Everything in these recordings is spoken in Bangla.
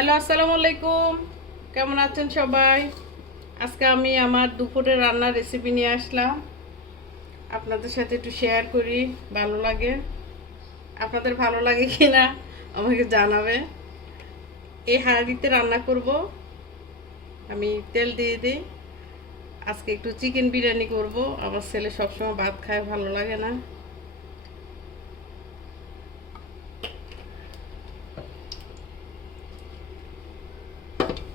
হ্যালো, আসসালামু আলাইকুম। কেমন আছেন সবাই? আজকে আমি আমার দুপুরের রান্নার রেসিপি নিয়ে আসলাম। আপনাদের সাথে একটু শেয়ার করি, ভালো লাগে? আপনাদের ভালো লাগে কি না আমাকে জানাবে। এই হাঁড়িতে রান্না করব। আমি তেল দিয়ে দিই। আজকে একটু চিকেন বিরিয়ানি করব। আমার ছেলে সবসময় ভাত খায়, ভালো লাগে না।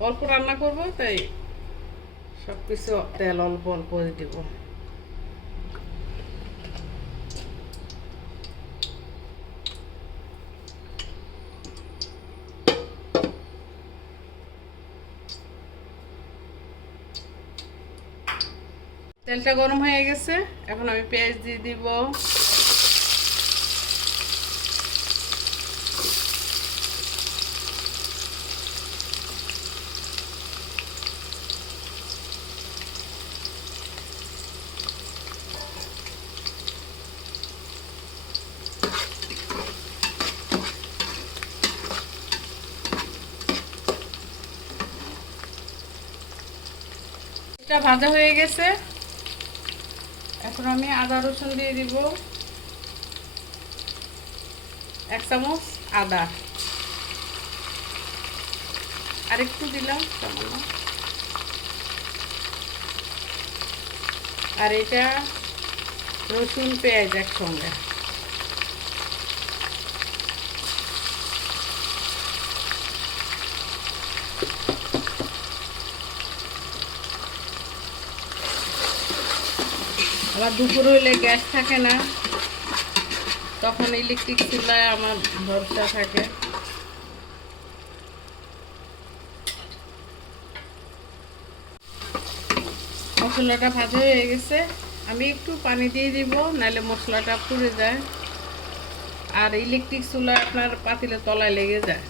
অল্প রান্না করব, তাই সব কিছু তেল অল্প অল্প দিব। তেলটা গরম হয়ে গেছে, এখন আমি পেঁয়াজ দিয়ে দিব এটা ভাজা হয়ে গেছে। এখন আমি আদা রসুন দিয়ে দিব। এক চামচ আদা। আর একটু দিলাম সামান্য। আর এটা রসুন পেঁয়াজ একসঙ্গে। আবার দুপুর হইলে গ্যাস থাকে না। তখন ইলেকট্রিক চুলায় আমার ভরসা থাকে। মশলাটা ভাজা হয়ে গেছে। আমি একটু পানি দিয়ে দিব, নাহলে মশলাটা পুড়ে যায়। আর ইলেকট্রিক চুলা আপনার পাতিলে তলায় লেগে যায়।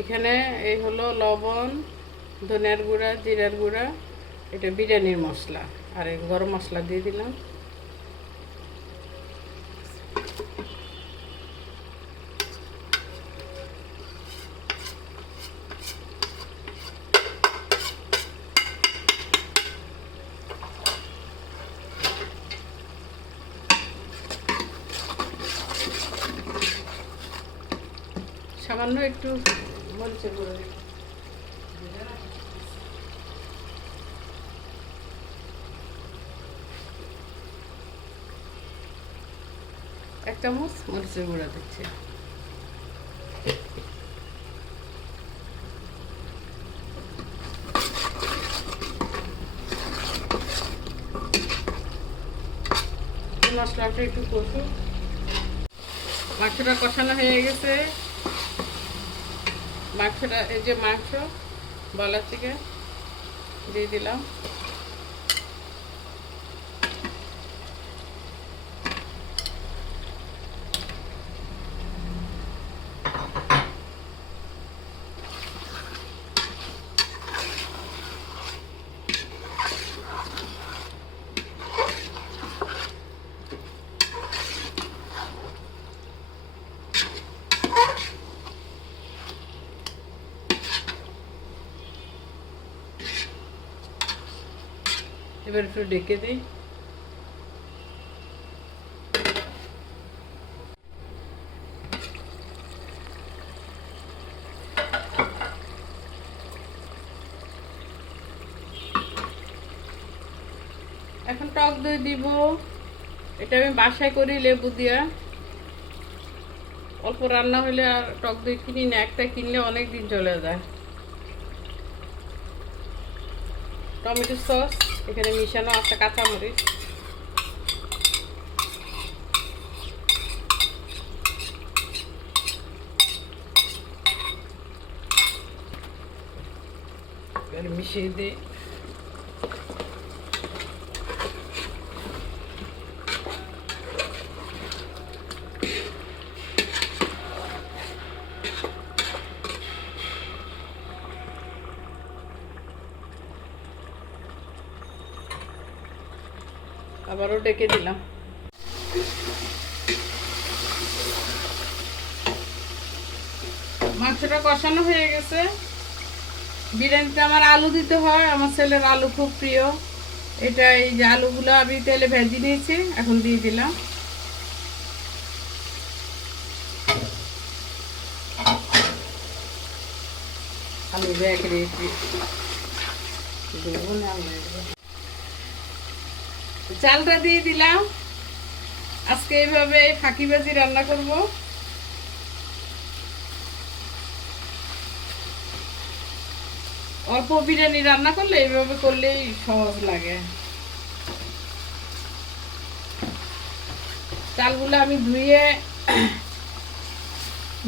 এখানে এই হলো লবণ, ধনিয়ার গুঁড়া, জিরার গুঁড়া, এটা বিরিয়ানির মশলা, আর গরম মশলা দিয়ে দিলাম। সামান্য একটু এক চামচ মরিচের গুঁড়া মশলাটা একটু কষু। মাংসটা কষানো হয়ে গেছে। মাংসটা এই যে মাংস বলার থেকে দিয়ে দিলাম। এবার একটু ডেকে দিই। এখন টক দই দিব। এটা আমি বাসায় করি লেবু দিয়া। অল্প রান্না হলে আর টক দই কিনি না, একটা কিনলে অনেক দিন চলে যায়। Tomato sauce. এখানে মিশানো একটা কাঁচামরিচ। মিশিয়ে দিই। আবারও ডেকে দিলাম। মাংসটা কষানো হয়ে গেছে। বিরিয়ানিতে আমার আলু দিতে হয়, আমার ছেলের আলু খুব প্রিয়। এটা এই যে আলুগুলো আমি তেলে ভেজে নিয়েছি, এখন দিয়ে দিলাম। আলু ব্যাগ রেখে দেবো না। চালটা দিয়ে দিলাম। আজকে এইভাবে ফাঁকি ভাজি রান্না করব। অল্প বিরিয়ানি রান্না করলে এইভাবে করলেই সহজ লাগে। চালগুলো আমি ধুয়ে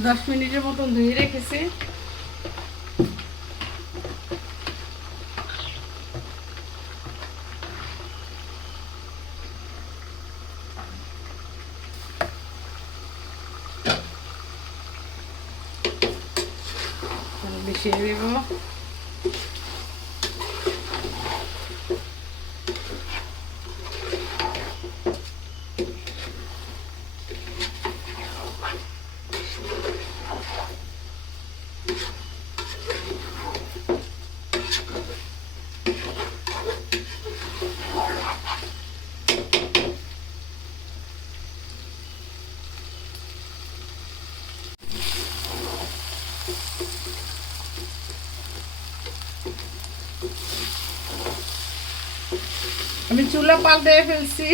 দশ মিনিটের মতন ধুয়ে রেখেছি মিশিয়ে দেব চুলা পাল্টে ফেলছি।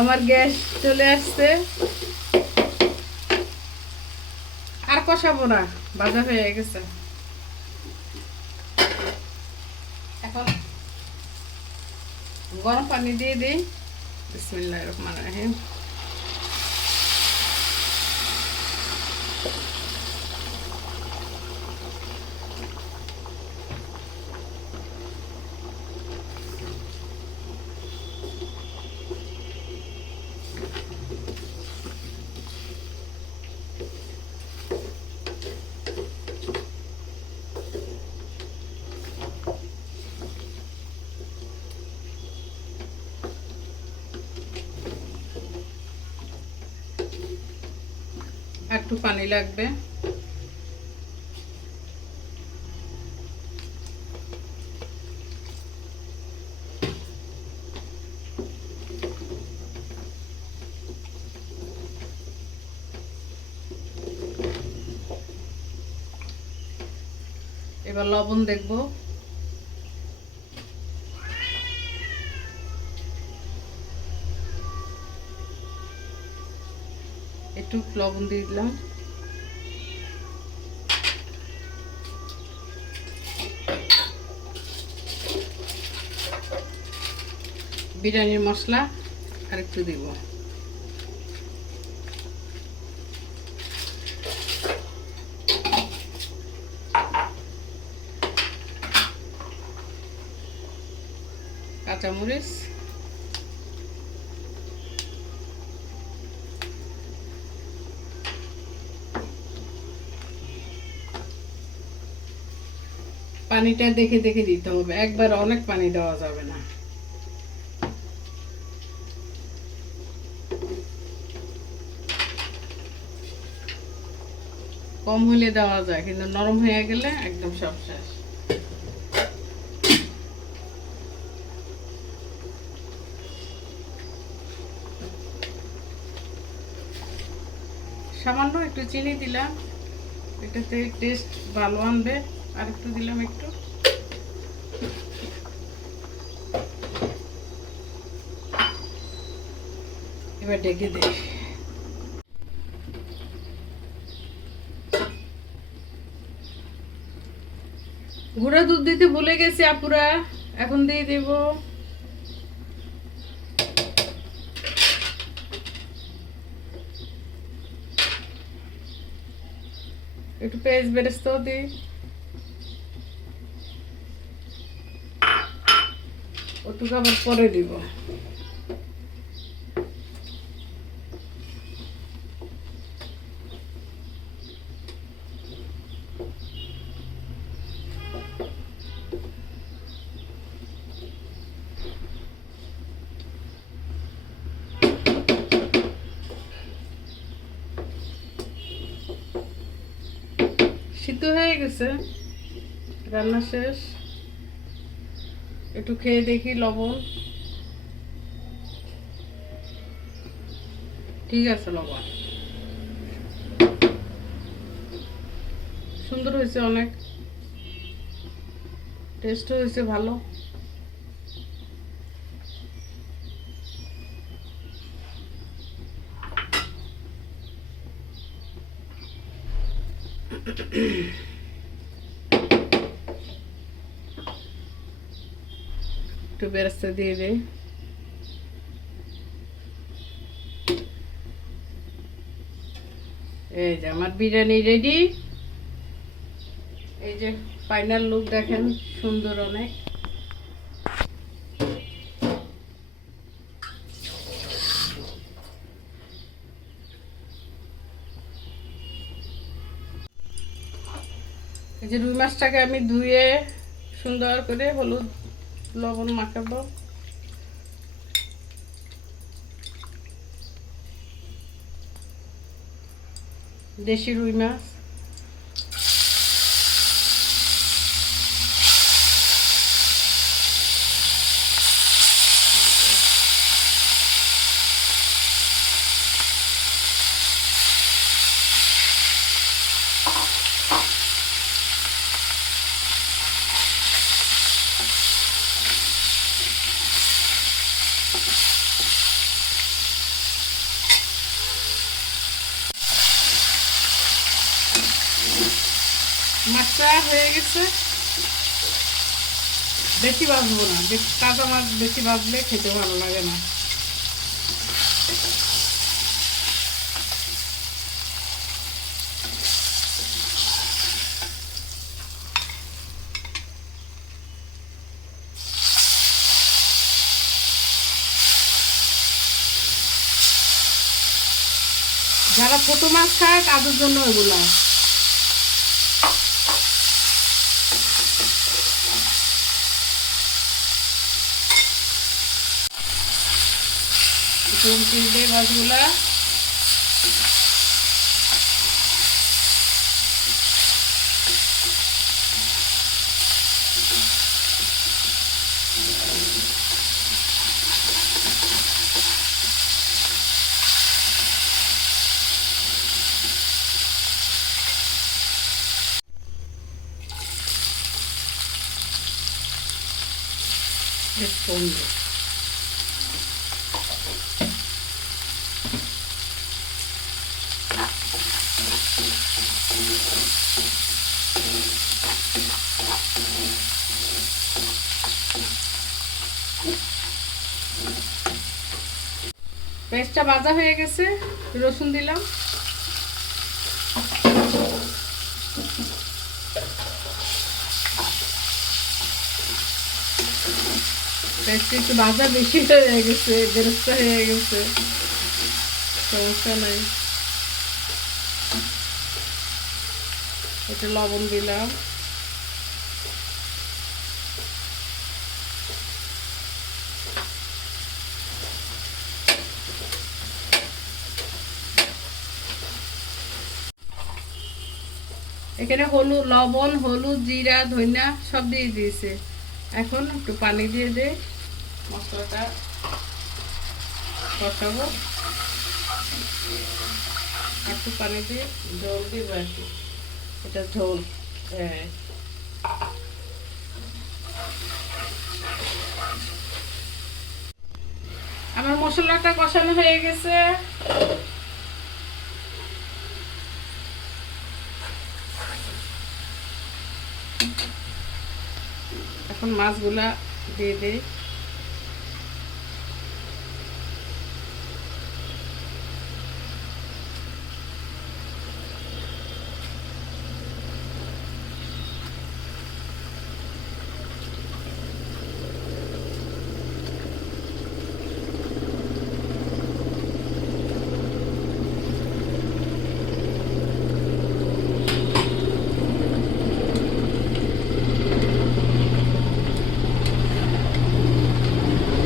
আমার গ্যাস চলে আসছে। আর কষাবো না ভাজা হয়ে গেছে। এখন গরম পানি দিয়ে দিই। বিসমিল্লাহ রহমান রাহিম। একটু পানি লাগবে। এবার লবণ দেখব। একটু লবণ দিয়ে দিলাম। বিরিয়ানির মশলা আর একটু দিব। কাঁচামরিচ। পানিটা দেখে দেখে দিতে হবে। একবার অনেক পানি দেওয়া যাবে না। কম হলে দেওয়া যায়, কিন্তু নরম হয়ে গেলে একদম সব শেষ। সামান্য একটু চিনি দিলাম। এটাতে টেস্ট ভালো আনবে। আর একটু দিলাম একটু। এবার ডেকে দে। গুঁড়া দুধ দিতে ভুলে গেছি আপুরা, এখন দিয়ে দেব। একটু পেঁয়াজ বেরেস্তাও দিই এতটুকু আবার পরে দিব। সিদ্ধ হয়ে গেছে। রান্না শেষ। একটু খেয়ে দেখি লবণ। ঠিক আছে লবণ। সুন্দর হয়েছে অনেক। টেস্ট হয়েছে ভালো একটু বেরেস্তা দিয়ে দিই এই যে আমার বিরিয়ানি রেডি এই যে ফাইনাল লুক দেখেন, সুন্দর অনেক। এই যে রুই মাছটাকে আমি ধুয়ে সুন্দর করে হলুদ লবণ মাখাবো। দেশি রুই মাছ। গেছে বেশি ভাজবো না। কাঁচা মাছ বেশি ভাজলে খেতে ভালো লাগে না। যারা ছোট মাছ খায়, তাদের জন্য এগুলো। চুন দিয়ে মাছগুলা বেশ সুন্দর পেঁয়াজটা ভাজা হয়ে গেছে, রসুন দিলাম। একটু ভাজা বেশি হয়ে গেছে, বেরস্তা হয়ে গেছে। সমস্যা নাই। একটু লবণ দিলাম। এখানে হলুদ, লবণ, হলুদ, জিরা, ধনিয়া সব দিয়ে দিয়েছে। এখন একটু পানি দিয়ে দে, মশলাটা কষাবো। একটু পানি দিয়ে ঝোল দিব আর কি। এটা ঝোল হ্যাঁ। আমার মশলাটা কষানো হয়ে গেছে। এখন মাছগুলা দিয়ে দিই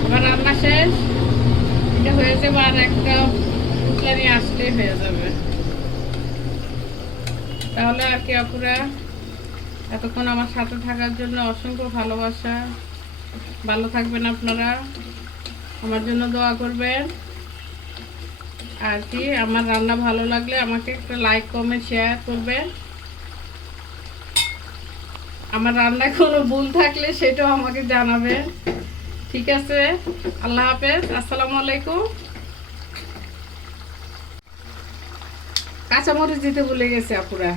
আমার রান্না এটা হয়ে যাবে আর একটা নিয়ে আসলে হয়ে যাবে। তাহলে আর কি আপুরা এতক্ষণ আমার সাথে থাকার জন্য অসংখ্য ভালোবাসা। ভালো থাকবেন আপনারা। আমার জন্য দোয়া করবেন। আর কি, আমার রান্না ভালো লাগলে আমাকে একটা লাইক কমেন্ট শেয়ার করবেন। আমার রান্নায় কোনো ভুল থাকলে সেটাও আমাকে জানাবেন। ঠিক আছে? আল্লাহ হাফেজ, আসসালামু আলাইকুম। কাঁচামরিচ দিতে ভুলে গেছে আপুরা।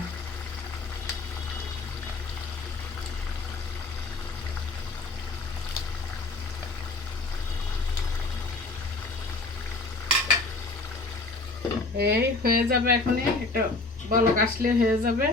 এই হয়ে যাবে এখনই, একটা বলক আসলে হয়ে যাবে।